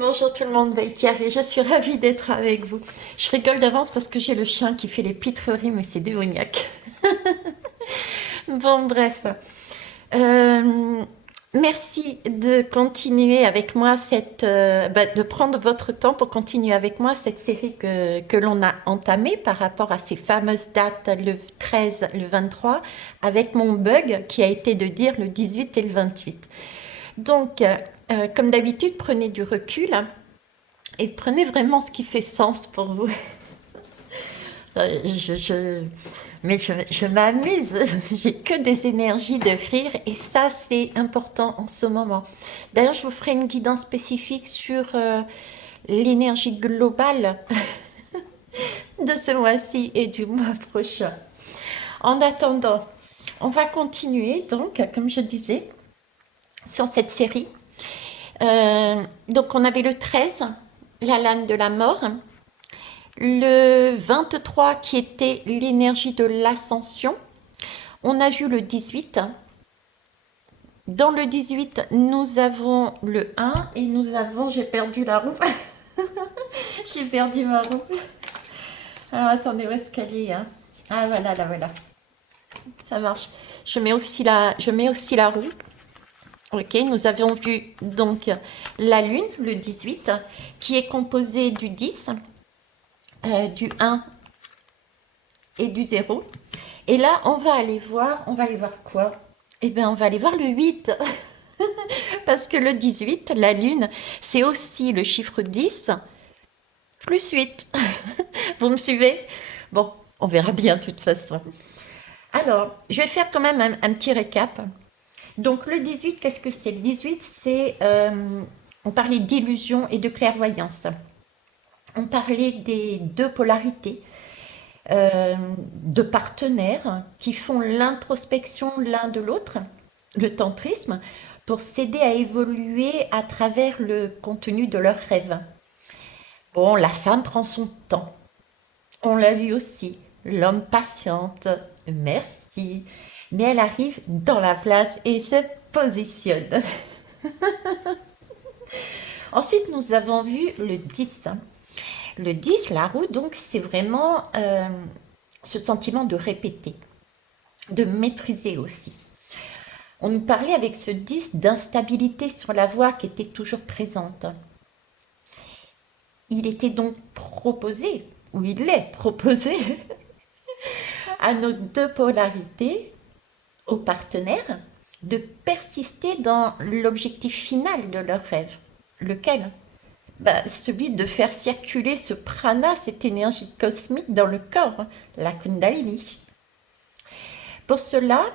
Bonjour tout le monde, Thierry, je suis ravie d'être avec vous. Je rigole d'avance parce que j'ai le chien qui fait les pitreries, mais c'est démoniaque. Bon, bref. Euh, Merci de continuer avec moi de prendre votre temps pour continuer avec moi cette série que l'on a entamée par rapport à ces fameuses dates, le 13, le 23, avec mon bug qui a été de dire le 18 et le 28. Donc, comme d'habitude, prenez du recul, hein, et prenez vraiment ce qui fait sens pour vous. Euh, Je, je, je m'amuse, j'ai que des énergies de rire et ça c'est important en ce moment. D'ailleurs, je vous ferai une guidance spécifique sur l'énergie globale de ce mois-ci et du mois prochain. En attendant, on va continuer donc, comme je disais, sur cette série. Donc on avait le 13, la lame de la mort. Le 23 qui était l'énergie de l'ascension. On a vu le 18. Dans le 18, nous avons le 1 et nous avons, j'ai perdu la roue. J'ai perdu ma roue. Alors attendez, où est-ce qu'elle est, hein? Ah voilà, là voilà. Ça marche. Je mets aussi la roue. Ok, nous avons vu donc la lune, le 18, qui est composée du 10, du 1 et du 0. Et là, on va aller voir quoi? Eh bien, on va aller voir le 8. Parce que le 18, la lune, c'est aussi le chiffre 10 plus 8. Vous me suivez? Bon, on verra bien de toute façon. Alors, je vais faire quand même un petit récap. Donc, le 18, qu'est-ce que c'est? Le 18, on parlait d'illusion et de clairvoyance. On parlait des deux polarités, de partenaires qui font l'introspection l'un de l'autre, le tantrisme, pour s'aider à évoluer à travers le contenu de leurs rêves. Bon, la femme prend son temps. On l'a vu aussi. L'homme patiente. Merci. Mais elle arrive dans la place et se positionne. Ensuite, nous avons vu le 10. Le 10, la roue, donc, c'est vraiment ce sentiment de répéter, de maîtriser aussi. On nous parlait avec ce 10 d'instabilité sur la voie qui était toujours présente. Il était donc proposé, ou il est proposé, à nos deux polarités, aux partenaires, de persister dans l'objectif final de leur rêve. Lequel? Celui de faire circuler ce prana, cette énergie cosmique dans le corps, la Kundalini. Pour cela,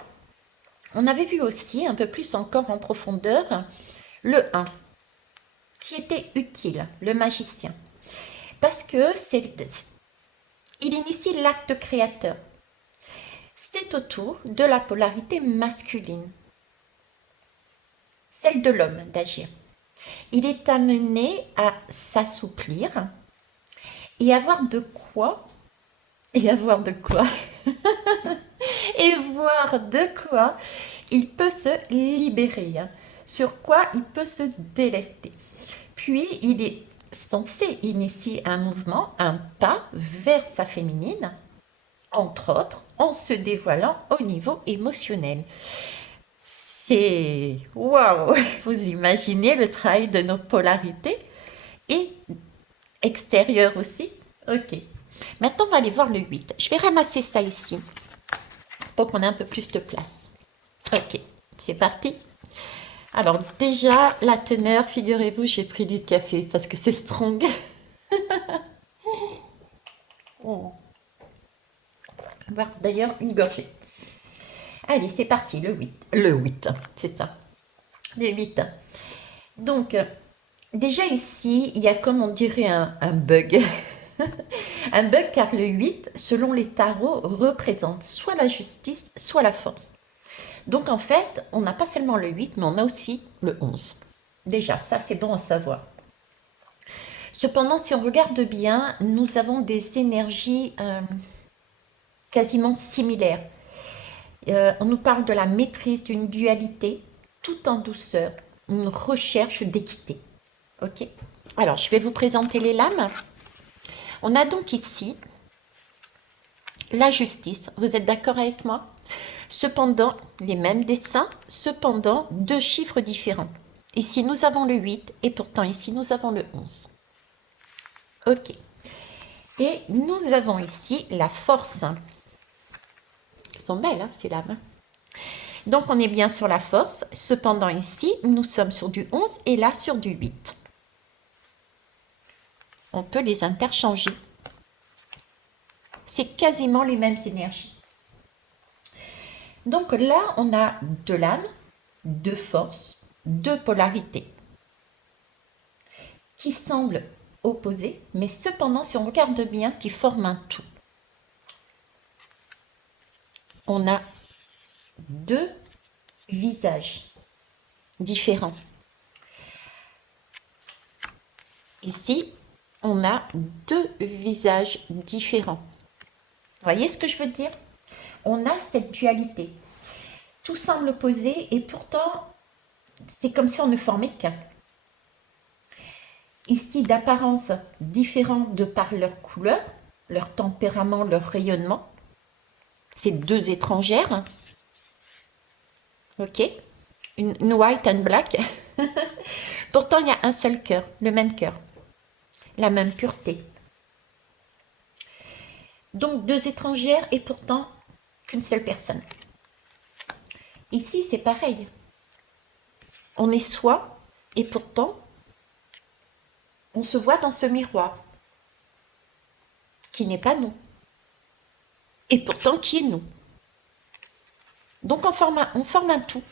on avait vu aussi, un peu plus encore en profondeur, le 1, qui était utile, le magicien. Parce que il initie l'acte créateur. C'est au tour de la polarité masculine, celle de l'homme, d'agir. Il est amené à s'assouplir et avoir de quoi, et avoir de quoi, et voir de quoi il peut se libérer, hein, sur quoi il peut se délester. Puis il est censé initier un mouvement, un pas vers sa féminine, entre autres en se dévoilant au niveau émotionnel. C'est waouh! Vous imaginez le travail de nos polarités et extérieures aussi? Ok. Maintenant, on va aller voir le 8. Je vais ramasser ça ici pour qu'on ait un peu plus de place. Ok, c'est parti. Alors déjà, la teneur, figurez-vous, j'ai pris du café parce que c'est strong. On va boire d'ailleurs une gorgée. Allez, c'est parti, le 8. Le 8, c'est ça. Le 8. Donc, déjà ici, il y a comme on dirait un bug. Un bug car le 8, selon les tarots, représente soit la justice, soit la force. Donc en fait, on n'a pas seulement le 8, mais on a aussi le 11. Déjà, ça c'est bon à savoir. Cependant, si on regarde bien, nous avons des énergies quasiment similaires. On nous parle de la maîtrise d'une dualité, tout en douceur, une recherche d'équité. Ok. Alors, je vais vous présenter les lames. On a donc ici la justice. Vous êtes d'accord avec moi? Cependant, les mêmes dessins, cependant, deux chiffres différents. Ici, nous avons le 8 et pourtant ici, nous avons le 11. Ok. Et nous avons ici la force. Elles sont belles, hein, ces lames. Donc, on est bien sur la force. Cependant, ici, nous sommes sur du 11 et là, sur du 8. On peut les interchanger. C'est quasiment les mêmes énergies. Donc là, on a deux lames, deux forces, deux polarités qui semblent opposées, mais cependant, si on regarde bien, qui forment un tout. On a deux visages différents. Ici, on a deux visages différents. Vous voyez ce que je veux dire? On a cette dualité. Tout semble opposé et pourtant, c'est comme si on ne formait qu'un. Ici, d'apparence différente de par leur couleur, leur tempérament, leur rayonnement. C'est deux étrangères. Ok? Une white and black. Pourtant, il y a un seul cœur, le même cœur. La même pureté. Donc, deux étrangères et pourtant qu'une seule personne. Ici, c'est pareil. On est soi et pourtant, on se voit dans ce miroir qui n'est pas nous. Et pourtant, qui est nous. Donc, on forme un tout.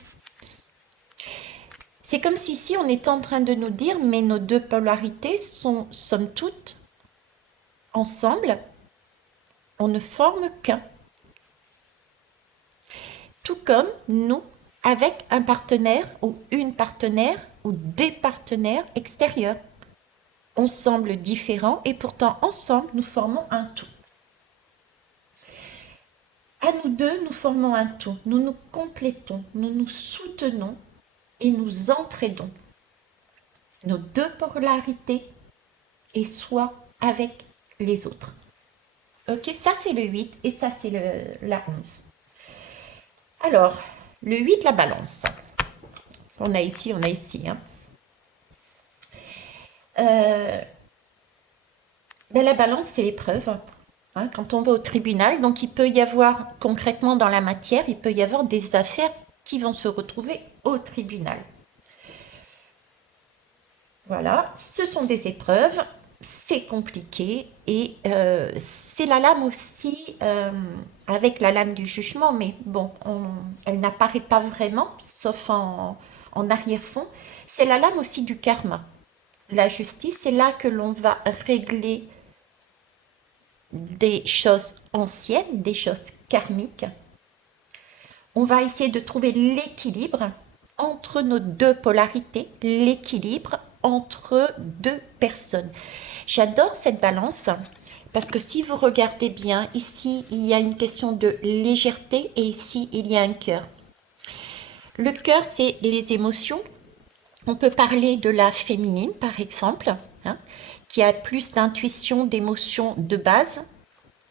C'est comme si ici, on était en train de nous dire, mais nos deux polarités sont, somme toute, ensemble, on ne forme qu'un. Tout comme nous, avec un partenaire ou une partenaire ou des partenaires extérieurs. On semble différents et pourtant ensemble, nous formons un tout. À nous deux, nous formons un tout. Nous nous complétons, nous nous soutenons et nous entraidons. Nos deux polarités et soit avec les autres. Ok, ça c'est le 8 et ça c'est la 11. Alors, le 8, la balance. On a ici. Hein. La balance, c'est l'épreuve. Hein, quand on va au tribunal, donc il peut y avoir, concrètement dans la matière, il peut y avoir des affaires qui vont se retrouver au tribunal. Voilà, ce sont des épreuves, c'est compliqué et c'est la lame aussi avec la lame du jugement, mais bon, elle n'apparaît pas vraiment, sauf en arrière-fond. C'est la lame aussi du karma. La justice, c'est là que l'on va régler des choses anciennes, des choses karmiques. On va essayer de trouver l'équilibre entre nos deux polarités, l'équilibre entre deux personnes. J'adore cette balance parce que si vous regardez bien, ici, il y a une question de légèreté et ici, il y a un cœur. Le cœur, c'est les émotions. On peut parler de la féminine, par exemple, hein, qui a plus d'intuition, d'émotion de base,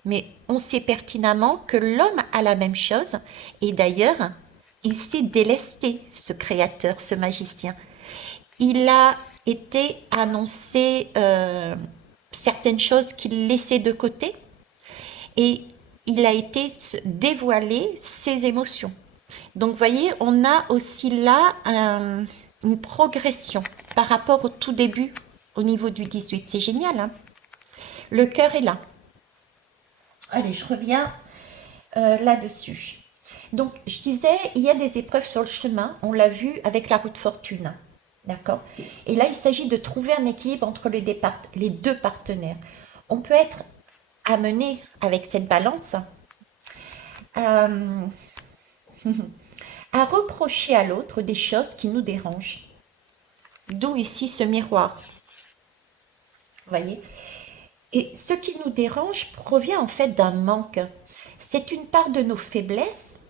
mais on sait pertinemment que l'homme a la même chose, et d'ailleurs, il s'est délesté, ce créateur, ce magicien. Il a été annoncé certaines choses qu'il laissait de côté, et il a été dévoilé ses émotions. Donc, vous voyez, on a aussi là une progression par rapport au tout début, au niveau du 18. C'est génial, hein? Le cœur est là. Allez, je reviens là-dessus. Donc, je disais, il y a des épreuves sur le chemin. On l'a vu avec la route fortune. D'accord? Et là, il s'agit de trouver un équilibre entre les deux partenaires. On peut être amené avec cette balance à reprocher à l'autre des choses qui nous dérangent. D'où ici ce miroir. Vous voyez? Et ce qui nous dérange provient en fait d'un manque. C'est une part de nos faiblesses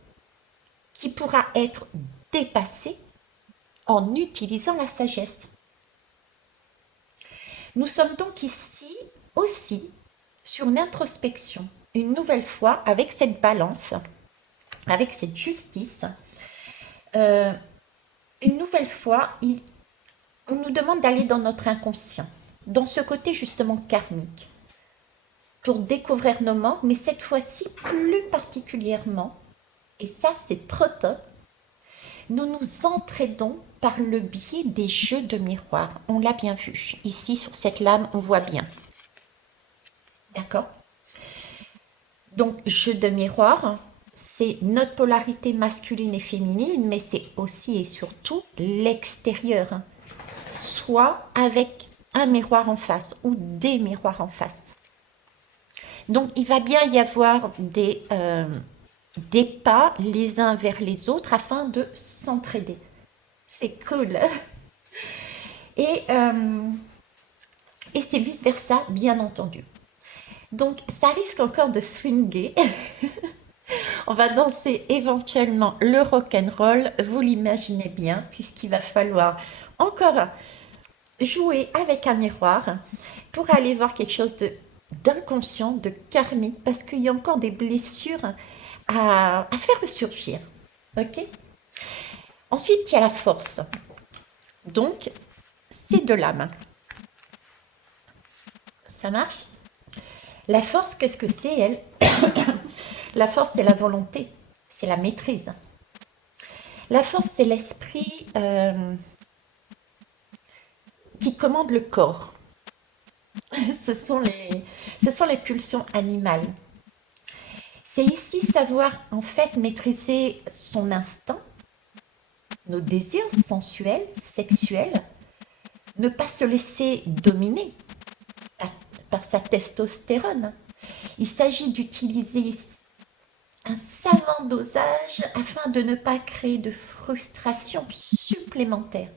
qui pourra être dépassée en utilisant la sagesse. Nous sommes donc ici aussi sur une introspection, une nouvelle fois avec cette balance, avec cette justice. Euh, une nouvelle fois, on nous demande d'aller dans notre inconscient, dans ce côté justement karmique, pour découvrir nos morts, mais cette fois-ci plus particulièrement, et ça c'est trop top, nous nous entraînons par le biais des jeux de miroir. On l'a bien vu. Ici, sur cette lame, on voit bien. D'accord? Donc, jeu de miroir, c'est notre polarité masculine et féminine, mais c'est aussi et surtout l'extérieur. Soit avec un miroir en face ou des miroirs en face. Donc, il va bien y avoir des pas les uns vers les autres afin de s'entraider. C'est cool. Et, euh, et c'est vice-versa, bien entendu. Donc, ça risque encore de swinguer. On va danser éventuellement le rock'n'roll, vous l'imaginez bien, puisqu'il va falloir encore jouer avec un miroir pour aller voir quelque chose d'inconscient, de karmique, parce qu'il y a encore des blessures à faire ressurgir. Ok? Ensuite, il y a la force. Donc, c'est de l'âme. Ça marche? La force, qu'est-ce que c'est, elle? La force, c'est la volonté, c'est la maîtrise. La force, c'est l'esprit qui commande le corps. Ce sont les pulsions animales. C'est ici savoir, en fait, maîtriser son instinct, nos désirs sensuels, sexuels, ne pas se laisser dominer par sa testostérone. Il s'agit d'utiliser un savant dosage afin de ne pas créer de frustration supplémentaire,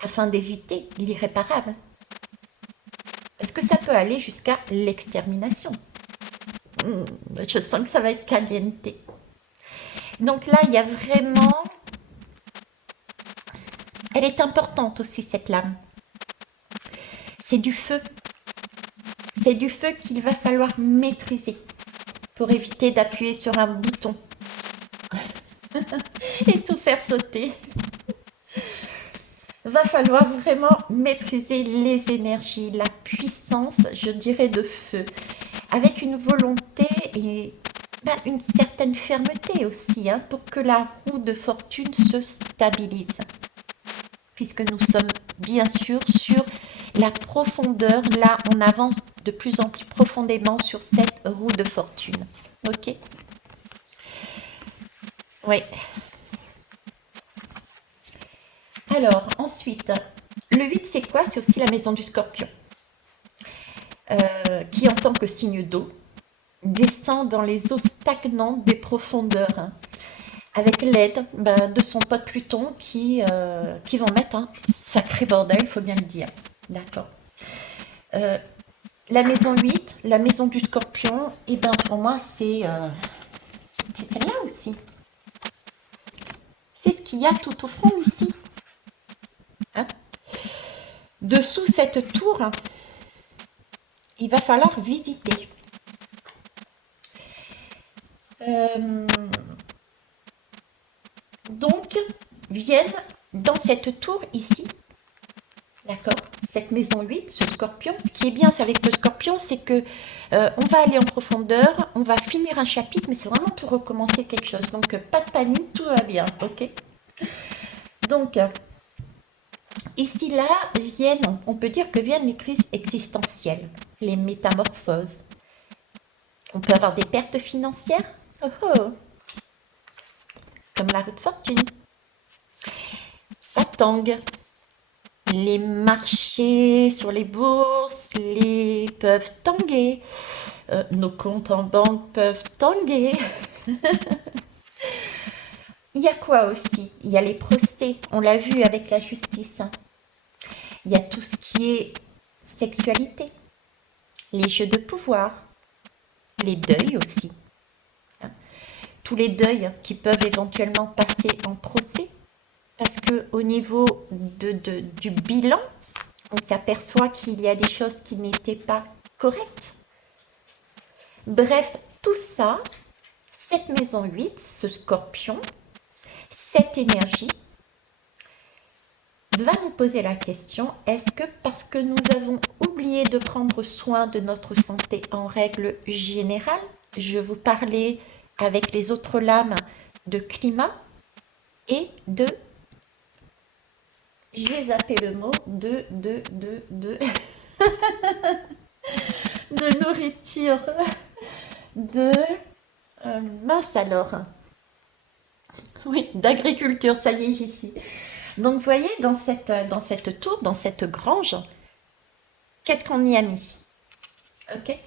afin d'éviter l'irréparable. Parce que ça peut aller jusqu'à l'extermination. Je sens que ça va être caliente. Donc là, il y a vraiment... Elle est importante aussi, cette lame. C'est du feu. C'est du feu qu'il va falloir maîtriser pour éviter d'appuyer sur un bouton et tout faire sauter. Va falloir vraiment maîtriser les énergies, la puissance, je dirais, de feu, avec une volonté et une certaine fermeté aussi, pour que la roue de fortune se stabilise. Puisque nous sommes bien sûr sur la profondeur, là on avance de plus en plus profondément sur cette roue de fortune. Ok? Oui. Alors, ensuite, le 8, c'est quoi? C'est aussi la maison du Scorpion, qui, en tant que signe d'eau, descend dans les eaux stagnantes des profondeurs, avec l'aide de son pote Pluton qui vont mettre un sacré bordel, il faut bien le dire. D'accord. La maison 8, la maison du Scorpion, et pour moi, c'est celle-là aussi. C'est ce qu'il y a tout au fond ici. Dessous cette tour, il va falloir visiter. Donc, viennent dans cette tour ici, d'accord, cette maison 8, ce Scorpion. Ce qui est bien avec le Scorpion, c'est que on va aller en profondeur, on va finir un chapitre, mais c'est vraiment pour recommencer quelque chose. Donc, pas de panique, tout va bien, ok? Donc, ici, là, on peut dire que viennent les crises existentielles, les métamorphoses. On peut avoir des pertes financières, comme la roue de fortune. Ça tangue. Les marchés sur les bourses peuvent tanguer. Nos comptes en banque peuvent tanguer. Il y a quoi aussi? Il y a les procès, on l'a vu avec la justice. Il y a tout ce qui est sexualité, les jeux de pouvoir, les deuils aussi. Tous les deuils qui peuvent éventuellement passer en procès. Parce qu'au niveau du bilan, On s'aperçoit qu'il y a des choses qui n'étaient pas correctes. Bref, tout ça, cette maison 8, ce scorpion, cette énergie, va nous poser la question, est-ce que parce que nous avons oublié de prendre soin de notre santé en règle générale, je vous parlais avec les autres lames de climat et de, j'ai zappé le mot, de nourriture, de, mince alors, oui, d'agriculture, ça y est, j'y suis. Donc, vous voyez, dans cette tour, dans cette grange, qu'est-ce qu'on y a mis? Ok.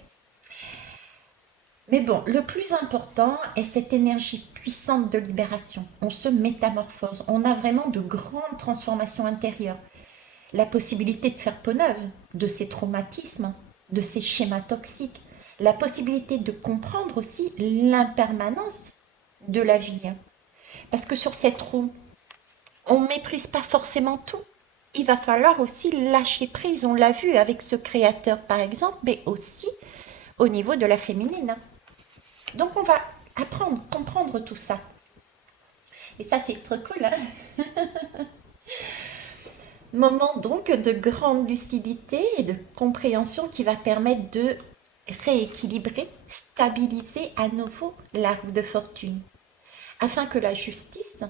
Mais bon, le plus important est cette énergie puissante de libération. On se métamorphose, on a vraiment de grandes transformations intérieures. La possibilité de faire peau neuve, de ces traumatismes, de ces schémas toxiques. La possibilité de comprendre aussi l'impermanence de la vie. Parce que sur cette roue, on ne maîtrise pas forcément tout. Il va falloir aussi lâcher prise, on l'a vu avec ce créateur par exemple, mais aussi au niveau de la féminine. Donc on va apprendre, comprendre tout ça. Et ça c'est trop cool. Hein. Moment donc de grande lucidité et de compréhension qui va permettre de rééquilibrer, stabiliser à nouveau la roue de fortune. Afin que la justice,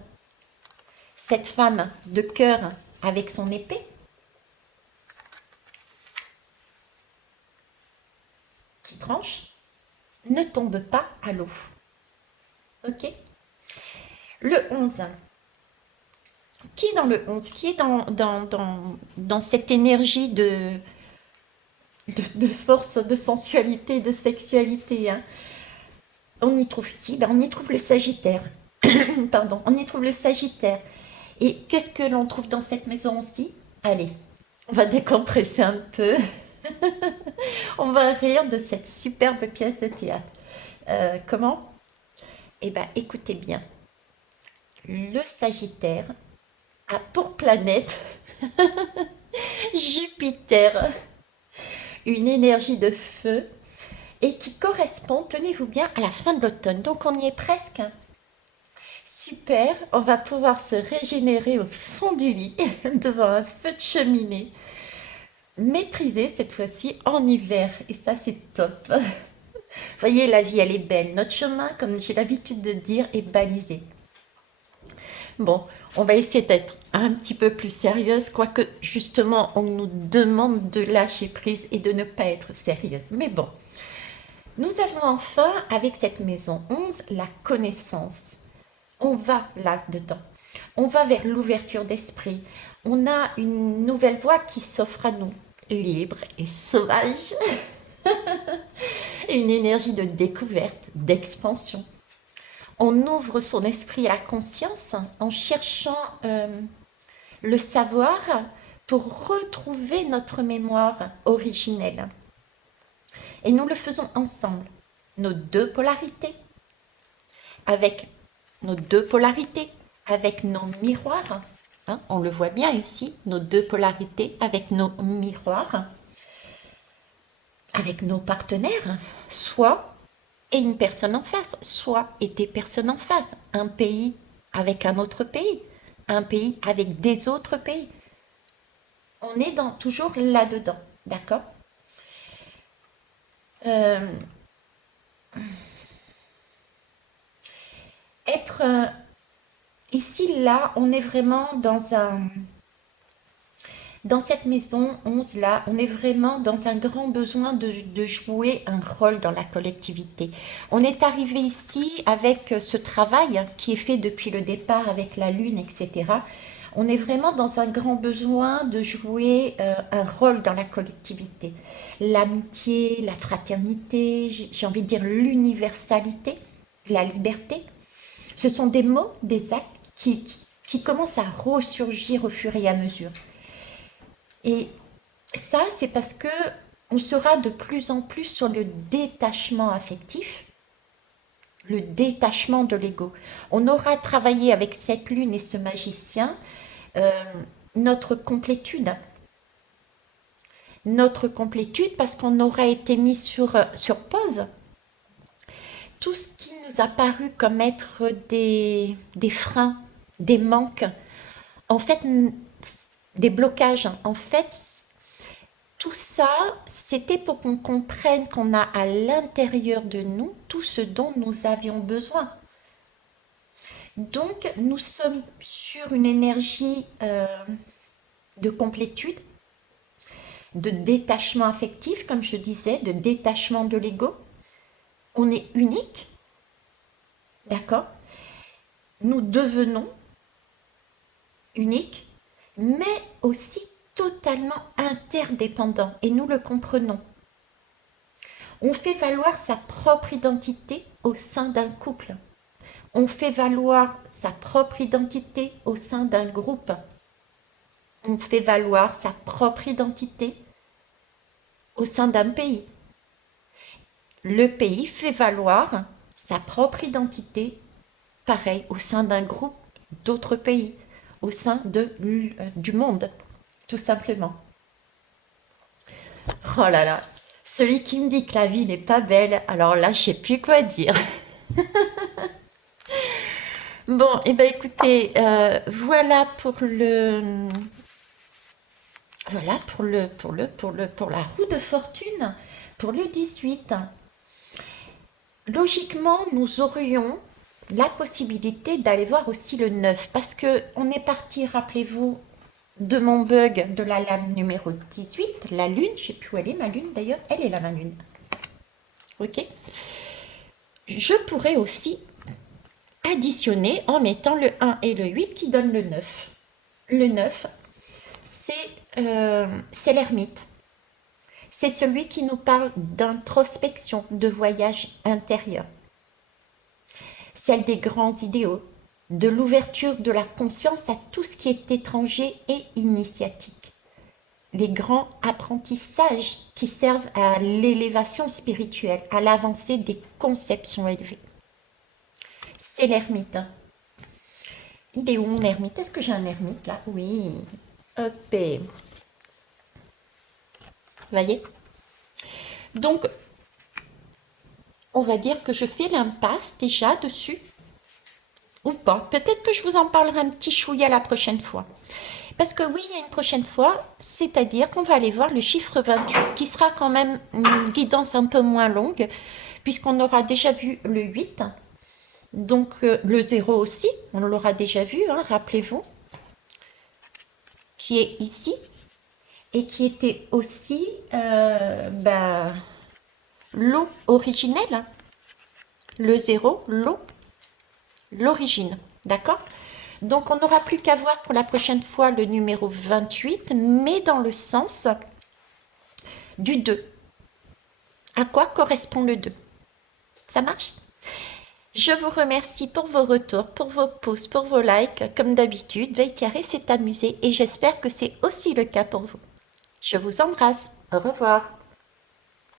cette femme de cœur avec son épée, qui tranche, ne tombe pas à l'eau. Ok. Le 11. Qui est dans le 11? Qui est dans cette énergie de force, de sensualité, de sexualité, hein? On y trouve qui? Ben, on y trouve le Sagittaire. Pardon, on y trouve le Sagittaire. Et qu'est-ce que l'on trouve dans cette maison aussi? Allez, on va décompresser un peu. On va rire de cette superbe pièce de théâtre. Comment? Eh bien, écoutez bien. Le Sagittaire a pour planète Jupiter, une énergie de feu et qui correspond, tenez-vous bien, à la fin de l'automne. Donc on y est presque. Super, on va pouvoir se régénérer au fond du lit devant un feu de cheminée, maîtrisé cette fois-ci en hiver. Et ça, c'est top. Vous voyez, la vie, elle est belle. Notre chemin, comme j'ai l'habitude de dire, est balisé. Bon, on va essayer d'être un petit peu plus sérieuse, quoique justement, on nous demande de lâcher prise et de ne pas être sérieuse. Mais bon, nous avons enfin, avec cette maison 11, la connaissance. On va là-dedans. On va vers l'ouverture d'esprit. On a une nouvelle voie qui s'offre à nous, libre et sauvage. Une énergie de découverte, d'expansion. On ouvre son esprit à la conscience en cherchant le savoir pour retrouver notre mémoire originelle. Et nous le faisons ensemble. Nos deux polarités, avec nos deux polarités, avec nos miroirs. Hein, on le voit bien ici, nos deux polarités avec nos miroirs, avec nos partenaires, soit et une personne en face, soit et des personnes en face, un pays avec un autre pays, un pays avec des autres pays. On est toujours là-dedans, d'accord? Être ici, là, on est vraiment dans cette maison 11 là, on est vraiment dans un grand besoin de jouer un rôle dans la collectivité. On est arrivé ici avec ce travail qui est fait depuis le départ avec la lune, etc. On est vraiment dans un grand besoin de jouer un rôle dans la collectivité. L'amitié, la fraternité, j'ai envie de dire l'universalité, la liberté. Ce sont des mots, des actes qui commencent à ressurgir au fur et à mesure. Et ça, c'est parce que on sera de plus en plus sur le détachement affectif, le détachement de l'ego. On aura travaillé avec cette lune et ce magicien notre complétude. notre complétude parce qu'on aura été mis sur pause. Tout ce qui nous a paru comme être des freins, des manques, en fait, des blocages, en fait, tout ça, c'était pour qu'on comprenne qu'on a à l'intérieur de nous tout ce dont nous avions besoin. Donc, nous sommes sur une énergie de complétude, de détachement affectif, comme je disais, de détachement de l'ego. On est unique, d'accord? Nous devenons uniques, mais aussi totalement interdépendants, et nous le comprenons. On fait valoir sa propre identité au sein d'un couple. On fait valoir sa propre identité au sein d'un groupe. On fait valoir sa propre identité au sein d'un pays. Le pays fait valoir sa propre identité, pareil, au sein d'un groupe d'autres pays, au sein du monde, tout simplement. Oh là là, celui qui me dit que la vie n'est pas belle, alors là, je sais plus quoi dire. Bon, et ben écoutez, voilà pour pour la roue de fortune, pour le 18. Logiquement, nous aurions la possibilité d'aller voir aussi le 9, parce que on est parti, rappelez-vous, de mon bug de la lame numéro 18, la lune, je sais plus où elle est, ma lune d'ailleurs, elle est là, ma lune. Ok. Je pourrais aussi additionner en mettant le 1 et le 8 qui donne le 9. Le 9, c'est l'ermite. C'est celui qui nous parle d'introspection, de voyage intérieur. Celle des grands idéaux, de l'ouverture de la conscience à tout ce qui est étranger et initiatique. Les grands apprentissages qui servent à l'élévation spirituelle, à l'avancée des conceptions élevées. C'est l'ermite. Il est où mon ermite? Est-ce que j'ai un ermite là? Oui. Hop. Vous voyez? Donc, on va dire que je fais l'impasse déjà dessus. Ou pas. Peut-être que je vous en parlerai un petit chouïa la prochaine fois. Parce que oui, il y a une prochaine fois, c'est-à-dire qu'on va aller voir le chiffre 28, qui sera quand même une guidance un peu moins longue, puisqu'on aura déjà vu le 8, donc le 0 aussi, on l'aura déjà vu, hein, rappelez-vous, qui est ici, et qui était aussi l'eau originelle, hein. Le 0, l'eau, l'origine, d'accord? Donc, on n'aura plus qu'à voir pour la prochaine fois le numéro 28, mais dans le sens du 2. À quoi correspond le 2? Ça marche? Je vous remercie pour vos retours, pour vos pouces, pour vos likes. Comme d'habitude, Veitiare s'est amusé et j'espère que c'est aussi le cas pour vous. Je vous embrasse. Au revoir.